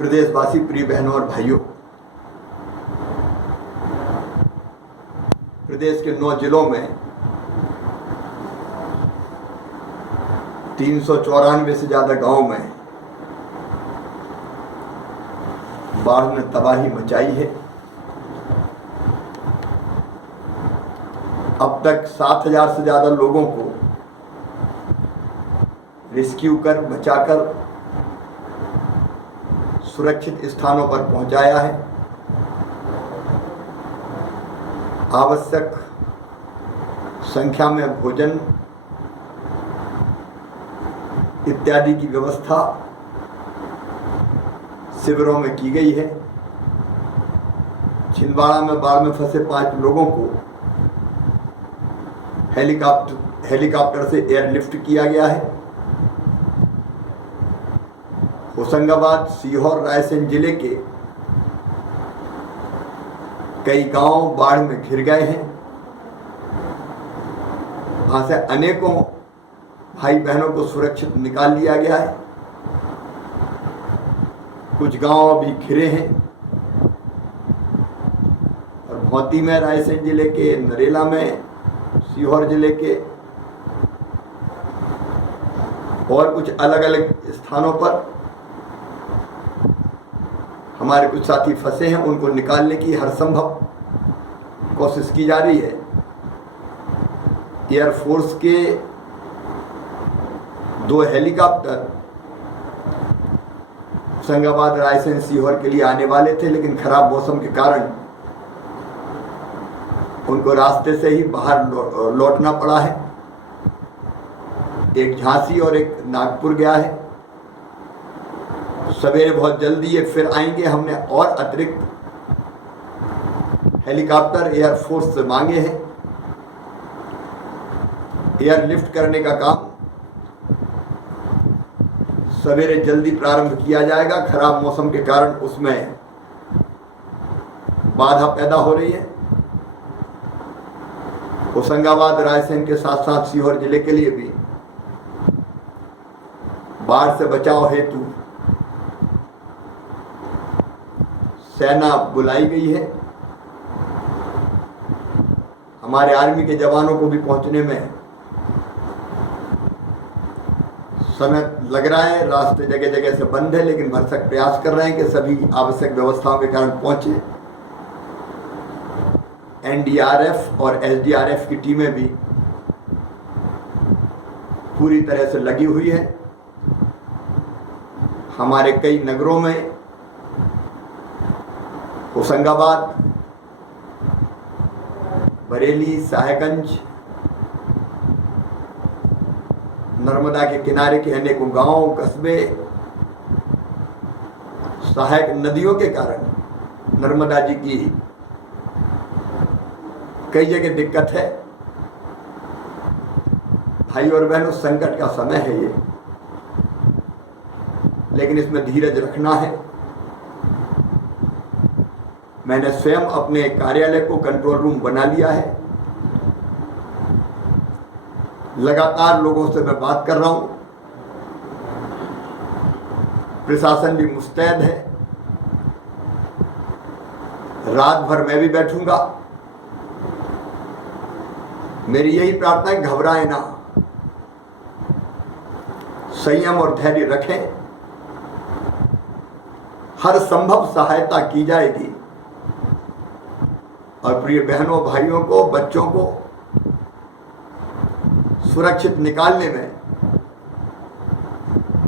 प्रदेशवासी, प्रिय बहनों और भाइयों, प्रदेश के 9 जिलों में 394 से ज़्यादा गांवों में बाढ़ ने तबाही मचाई है। अब तक 7,000 से ज़्यादा लोगों को रेस्क्यू कर बचाकर सुरक्षित स्थानों पर पहुंचाया है। आवश्यक संख्या में भोजन इत्यादि की व्यवस्था शिविरों में की गई है। छिंदवाड़ा में बाढ़ में फंसे 5 लोगों को हेलीकॉप्टर से एयरलिफ्ट किया गया है। होशंगाबाद, सीहोर, रायसेन जिले के कई गांव बाढ़ में घिर गए हैं। वहां से अनेकों भाई बहनों को सुरक्षित निकाल लिया गया है। कुछ गांव अभी घिरे हैं और भौती में, रायसेन जिले के, नरेला में, सीहोर जिले के और कुछ अलग अलग स्थानों पर हमारे कुछ साथी फंसे हैं। उनको निकालने की हर संभव कोशिश की जा रही है। एयरफोर्स के 2 हेलीकॉप्टर होशंगाबाद, रायसेन, सीहोर के लिए आने वाले थे, लेकिन खराब मौसम के कारण उनको रास्ते से ही बाहर लौटना पड़ा है। एक झांसी और एक नागपुर गया है। सवेरे बहुत जल्दी ये फिर आएंगे। हमने और अतिरिक्त हेलीकॉप्टर एयरफोर्स से मांगे हैं। एयरलिफ्ट करने का काम सवेरे जल्दी प्रारंभ किया जाएगा। खराब मौसम के कारण उसमें बाधा पैदा हो रही है। होशंगाबाद, रायसेन के साथ साथ सीहोर जिले के लिए भी बाढ़ से बचाव हेतु सेना बुलाई गई है। हमारे आर्मी के जवानों को भी पहुंचने में समय लग रहा है। रास्ते जगह जगह से बंद है, लेकिन भरसक प्रयास कर रहे हैं कि सभी आवश्यक व्यवस्थाओं के कारण पहुंचे। एनडीआरएफ और एसडीआरएफ की टीमें भी पूरी तरह से लगी हुई है। हमारे कई नगरों में, होशंगाबाद, बरेली, साहेबगंज, नर्मदा के किनारे के अनेकों गांव, कस्बे, सहायक नदियों के कारण नर्मदा जी की कई जगह दिक्कत है। भाई और बहनों, संकट का समय है ये, लेकिन इसमें धीरज रखना है। मैंने स्वयं अपने कार्यालय को कंट्रोल रूम बना लिया है। लगातार लोगों से मैं बात कर रहा हूं। प्रशासन भी मुस्तैद है। रात भर मैं भी बैठूंगा। मेरी यही प्रार्थना है, घबराएं ना, संयम और धैर्य रखें। हर संभव सहायता की जाएगी और प्रिय बहनों, भाइयों को, बच्चों को सुरक्षित निकालने में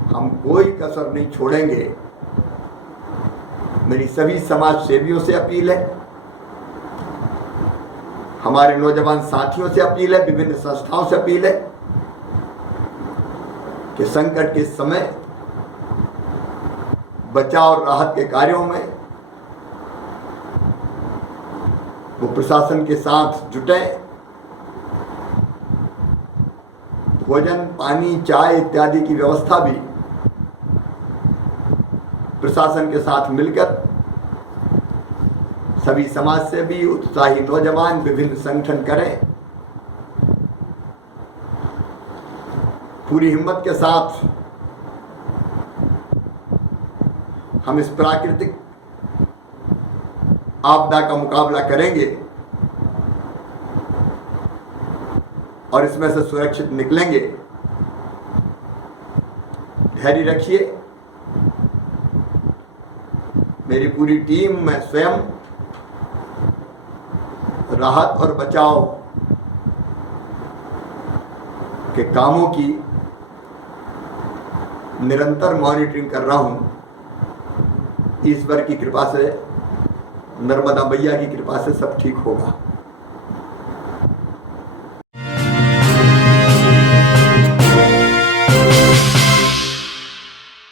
हम कोई कसर नहीं छोड़ेंगे। मेरी सभी समाज सेवियों से अपील है, हमारे नौजवान साथियों से अपील है, विभिन्न संस्थाओं से अपील है कि संकट के समय बचाव और राहत के कार्यों में वो प्रशासन के साथ जुटे। भोजन, पानी, चाय इत्यादि की व्यवस्था भी प्रशासन के साथ मिलकर सभी समाज सेवी, उत्साही नौजवान, विभिन्न संगठन करें। पूरी हिम्मत के साथ हम इस प्राकृतिक आपदा का मुकाबला करेंगे और इसमें से सुरक्षित निकलेंगे। धैर्य रखिए। मेरी पूरी टीम, मैं स्वयं राहत और बचाव के कामों की निरंतर मॉनिटरिंग कर रहा हूं। ईश्वर की कृपा से, नर्मदा मैया की कृपा से सब ठीक होगा।